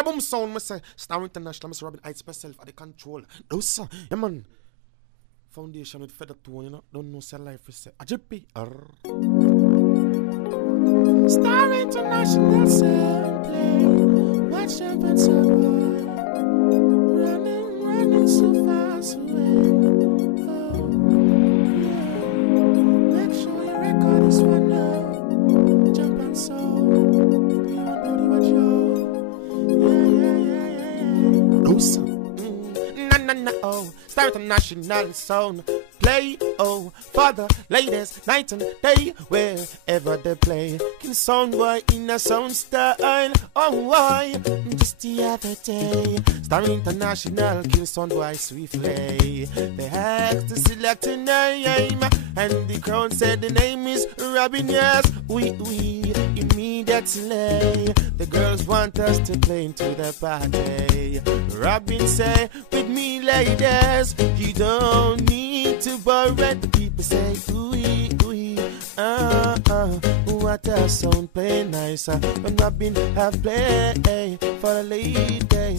a boom sound, I say. Star International, Mr. Robin Heights myself at the control. No, sir. Yeah, man. Foundation with feather tone, you know. Don't know, say life is a Gyptian. Star International sound play. Watch out and someone running so fast away. Oh, yeah. Make sure you record this one now. Jump and soul. You don't know what you're. Yeah. No, sir. Na, oh, Star International sound play, oh, for the ladies, night and day, wherever they play. Kill sound boy in a sound style, oh why? Just the other day, Star International kill sound boy swiftly. They asked to select a name, and the crowd said the name is Robin. Yes, we immediately. The girls want us to play into the party. Robin say, with me ladies, you don't need to borrow. The people say, ooh, what a sound play nicer when Robin have played for the lady.